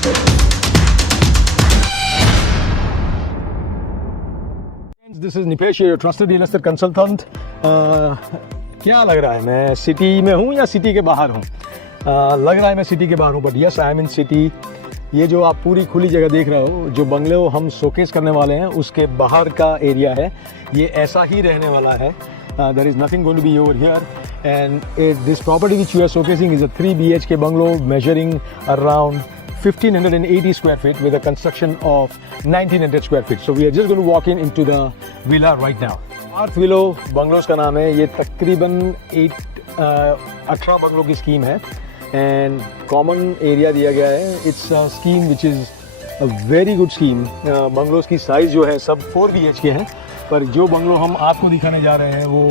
This is Nipesh, your trusted real estate consultant. क्या लग रहा है, मैं सिटी में हूँ या सिटी के बाहर हूँ? लग रहा है मैं सिटी के बाहर हूँ, but yes I am in city. ये जो आप पूरी खुली जगह देख रहे हो, जो बंगले हम शोकेस करने वाले हैं उसके बाहर का एरिया है. ये ऐसा ही रहने वाला है. There is nothing going to be over here, and this property which you are showcasing is a 3 BHK bungalow measuring around 1580 square feet with a construction of 1900 square feet. So we are just going to walk into the villa right now. Parth Willow Bungalows का नाम है. ये तकरीबन 18 बंगलों की scheme है and common area दिया गया है. It's a scheme which is a very good scheme. Bungalows की साइज जो है सब 4 BHK है, पर जो बंगलो हम आपको दिखाने जा रहे हैं वो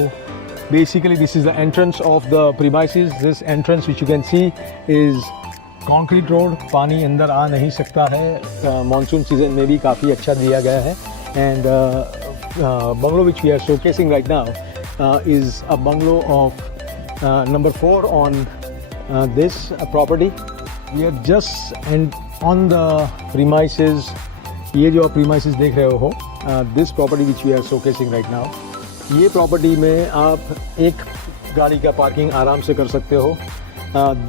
basically this is the entrance of the premises. This entrance which you can see is concrete road. पानी अंदर आ नहीं सकता है. मानसून सीजन में भी काफ़ी अच्छा दिया गया है. And bungalow which we are showcasing right now is a bungalow of number 4 on this property. We are just on the premises. ये जो आप premises देख रहे हो, this property which we are showcasing right now, ये property में आप एक गाड़ी का पार्किंग आराम से कर सकते हो.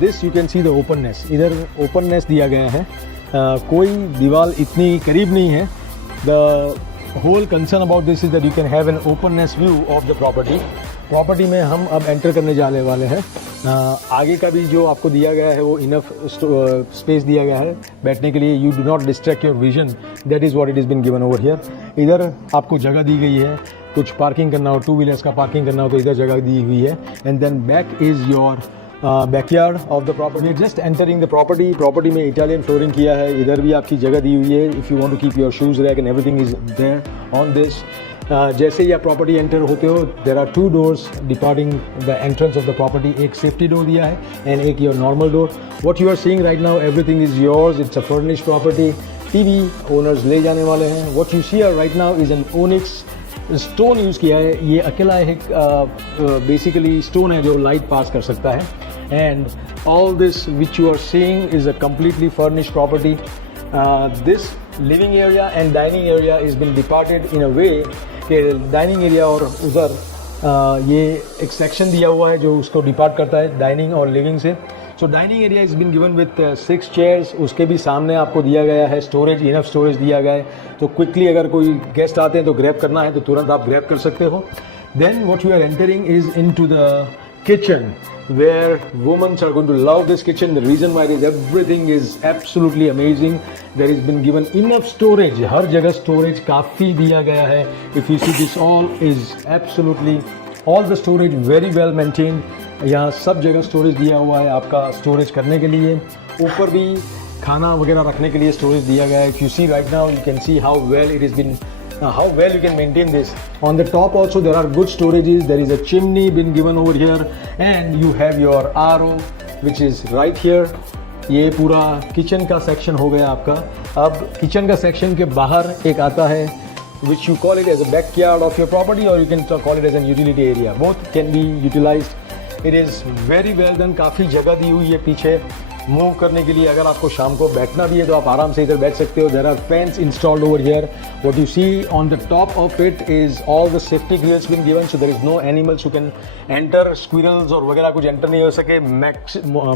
This you can see the openness. इधर openness दिया गया है. कोई दीवार इतनी करीब नहीं है. The whole concern about this is that you can have an openness view of the property. Property में हम अब एंटर करने जाने वाले हैं. आगे का भी जो आपको दिया गया है वो इनफ स्पेस दिया गया है बैठने के लिए. You do not distract your vision. That is what it is been given over here. इधर आपको जगह दी गई है. कुछ पार्किंग करना हो, 2 व्हीलर्स का पार्किंग करना हो तो इधर जगह दी हुई है. And then back is your backyard of the property. Just entering the property. Property में इटालियन फ्लोरिंग किया है. इधर भी आपकी जगह दी हुई है. If you want to keep your shoes rack and everything is there on this. जैसे ही आप प्रॉपर्टी एंटर होते हो, there are 2 doors departing the entrance of the property. एक सेफ्टी डोर दिया है एंड एक your normal door. What you are seeing right now, everything is yours. It's a furnished property. TV owners ले जाने वाले हैं. What you see right now is an onyx stone use किया है. ये अकेला एक बेसिकली स्टोन है जो लाइट पास कर सकता है. And all this which you are seeing is a completely furnished property. This living area and dining area is been departed in a way कि डाइनिंग एरिया और उधर ये एक सेक्शन दिया हुआ है जो उसको डिपार्ट करता है डाइनिंग और लिविंग से. So dining area is been given with 6 chairs. उसके भी सामने आपको दिया गया है स्टोरेज, इनफ स्टोरेज दिया गया है. तो क्विकली अगर कोई गेस्ट आते हैं तो ग्रैब करना है तो तुरंत आप ग्रैब कर सकते हो. Then what you are entering is into the kitchen where women are going to love this kitchen. The reason why is everything is absolutely amazing. There has been given enough storage. हर जगह storage काफ़ी दिया गया है. If you see this all is absolutely all the storage very well maintained. यहाँ सब जगह storage दिया हुआ है आपका storage करने के लिए. ऊपर भी खाना वगैरह रखने के लिए storage दिया गया है. If you see right now you can see how well it has been how well you can maintain this. On the top also there are good storages. There is a chimney been given over here and you have your RO which is right here. ये पूरा kitchen का section हो गया आपका. अब kitchen का section के बाहर एक आता है which you call it as a backyard of your property or you can call it as a utility area. Both can be utilized. It is very well done. काफ़ी जगह दी हुई है पीछे मूव करने के लिए. अगर आपको शाम को बैठना भी है तो आप आराम से इधर बैठ सकते हो. There are fans installed over here. What you see on the top of it is all the safety grills been given so there is no animals who can enter. Squirrels और वगैरह कुछ एंटर नहीं हो सके.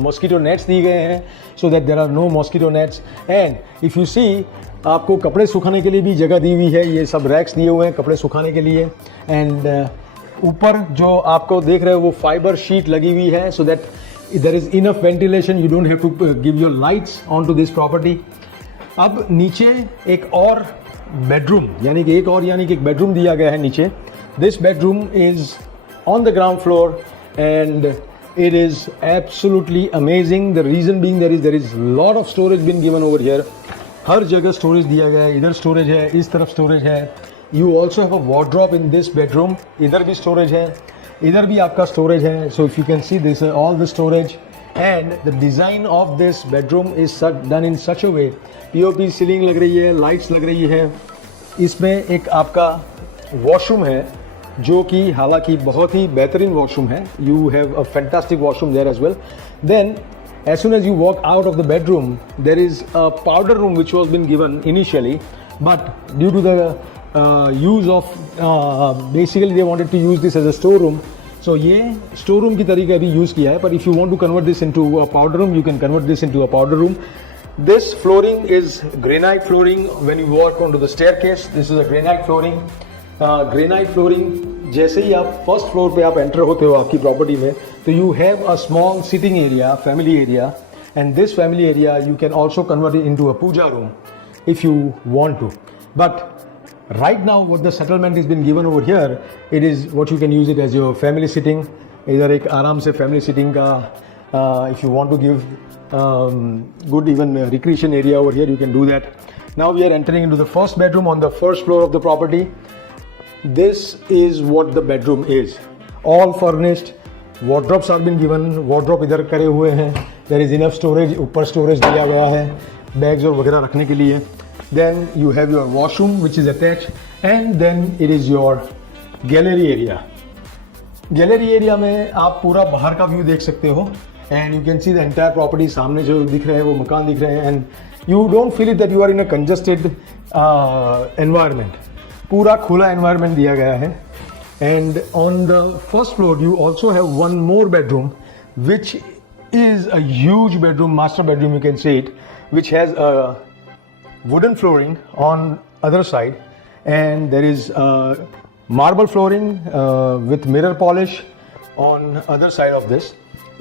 Mosquito nets दिए गए हैं so that there are no mosquito nets. And if you see आपको कपड़े सुखाने के लिए भी जगह दी हुई है. ये सब रैक्स दिए हुए हैं कपड़े सुखाने के लिए. एंड ऊपर जो आपको देख रहे हो वो फाइबर शीट लगी हुई है so that there is enough ventilation. You don't have to give your lights onto this property. अब नीचे एक और बेडरूम यानी कि एक बेडरूम दिया गया है नीचे. This bedroom is on the ground floor and it is absolutely amazing. The reason being there is lot of storage been given over here. हर जगह स्टोरेज दिया गया है. इधर स्टोरेज है, इस तरफ स्टोरेज है. You also have a wardrobe in this bedroom. इधर भी स्टोरेज है, इधर भी आपका स्टोरेज है. So if you can see this all the storage and the design of this bedroom is done in such a way. POP ceiling लग रही है, लाइट्स लग रही है. इसमें एक आपका वॉशरूम है जो कि हालांकि बहुत ही बेहतरीन वॉशरूम है. You have a fantastic washroom there as well. Then as soon as you walk out of the bedroom, there is a powder room which was been given initially, but due to the use of basically they wanted to use this as a storeroom. So ये store room की तरीके अभी use किया है, but if you want to convert this into a powder room, you can convert this into a powder room. This flooring is granite flooring. When you walk onto the staircase, this is a granite flooring. Granite flooring, जैसे ही आप first floor पे आप enter होते हो आपकी property में, तो you have a small sitting area, family area, and this family area you can also convert it into a puja room if you want to. But right now what the settlement has been given over here, it is what you can use it as your family sitting. इधर एक आराम से family sitting का if you want to give good even recreation area over here, you can do that. Now we are entering into the first bedroom on the first floor of the property. This is what the bedroom is. All furnished. Wardrobes have been given. Wardrobe इधर करे हुए हैं. There is enough storage. ऊपर storage दिया गया है bags और वगैरह रखने के लिए. Then you have your washroom which is attached, and then it is your gallery area. Gallery area में आप पूरा बाहर का व्यू देख सकते हो, and you can see the entire property. सामने जो दिख रहे हैं वो मकान दिख रहे हैं, and you don't feel it that you are in a congested environment. पूरा खुला एनवायरनमेंट दिया गया है. And on the first floor you also have one more bedroom which is a huge bedroom, master bedroom you can say it, which has a wooden flooring on other side, and there is marble flooring with mirror polish on other side of this.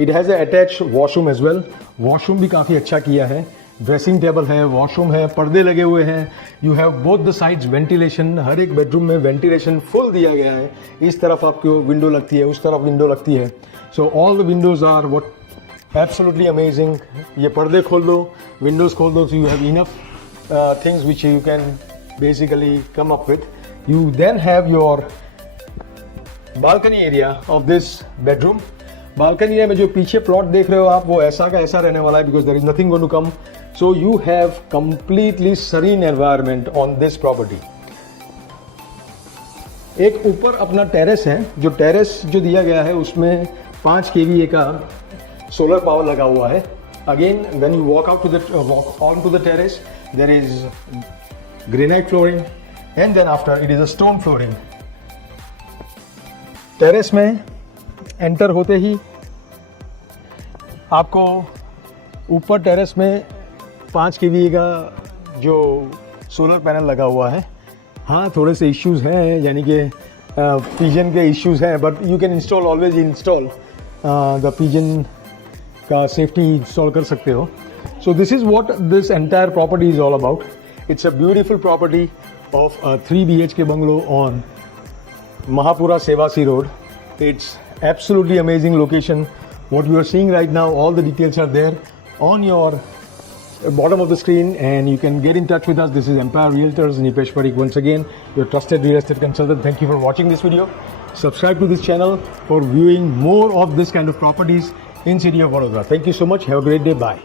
It has a attached washroom as well. Washroom भी काफ़ी अच्छा किया है. Dressing table है, washroom है, पर्दे लगे हुए हैं. You have both the sides ventilation. हर एक बेडरूम में वेंटिलेशन फुल दिया गया है. इस तरफ आपको विंडो लगती है, उस तरफ विंडो लगती है. So all the windows are what absolutely amazing. ये पर्दे खोल दो, विंडोज खोल दो, so you have enough things which you can basically come up with. You then have your balcony area of this bedroom. Balcony area में जो पीछे plot देख रहे हो आप, वो ऐसा का ऐसा रहने वाला है, because there is nothing going to come. So you have completely serene environment on this property. एक ऊपर अपना टेरेस है. जो टेरेस जो दिया गया है उसमें 5 kVA का सोलर पावर लगा हुआ है. Again, when you walk onto the terrace, there is granite flooring, and then after it is a stone flooring. Terrace में एंटर होते ही आपको ऊपर टेरेस में 5 kVA का जो सोलर पैनल लगा हुआ है. हाँ, थोड़े से इश्यूज हैं, यानी कि पिजन के इश्यूज हैं, but you can always install the pigeon का सेफ्टी इंस्टॉल कर सकते हो. So this is what this entire property is all about. It's a beautiful property of 3 BHK bungalow on Mahapura Sevasi Road. It's absolutely amazing location. What you are seeing right now, all the details are there on your bottom of the screen, and you can get in touch with us. This is Empire Realtors, Nipesh Parikh once again, your trusted real estate consultant. Thank you for watching this video. Subscribe to this channel for viewing more of this kind of properties in city of Vadodara. Thank you so much. Have a great day. Bye.